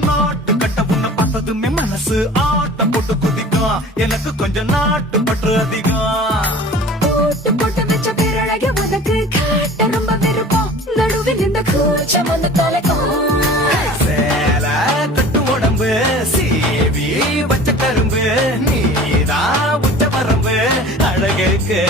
நாட்டு கட்ட உன்னை பார்த்ததுமே மனசு ஆட்டம் போட்டு குதிக்கும் எனக்கு கொஞ்சம் நாட்டு பற்று அதிகம் போட்டு போட்டு வச்ச பேரழக உனக்கு காட்ட ரொம்ப விருப்பம் நடுவில் இந்த கூச்சம் வந்து தலைக்கும் சேல கட்டு உடம்பு சீவி வச்ச கரும்பு நீதான் உச்ச வரம்பு அழகுக்கு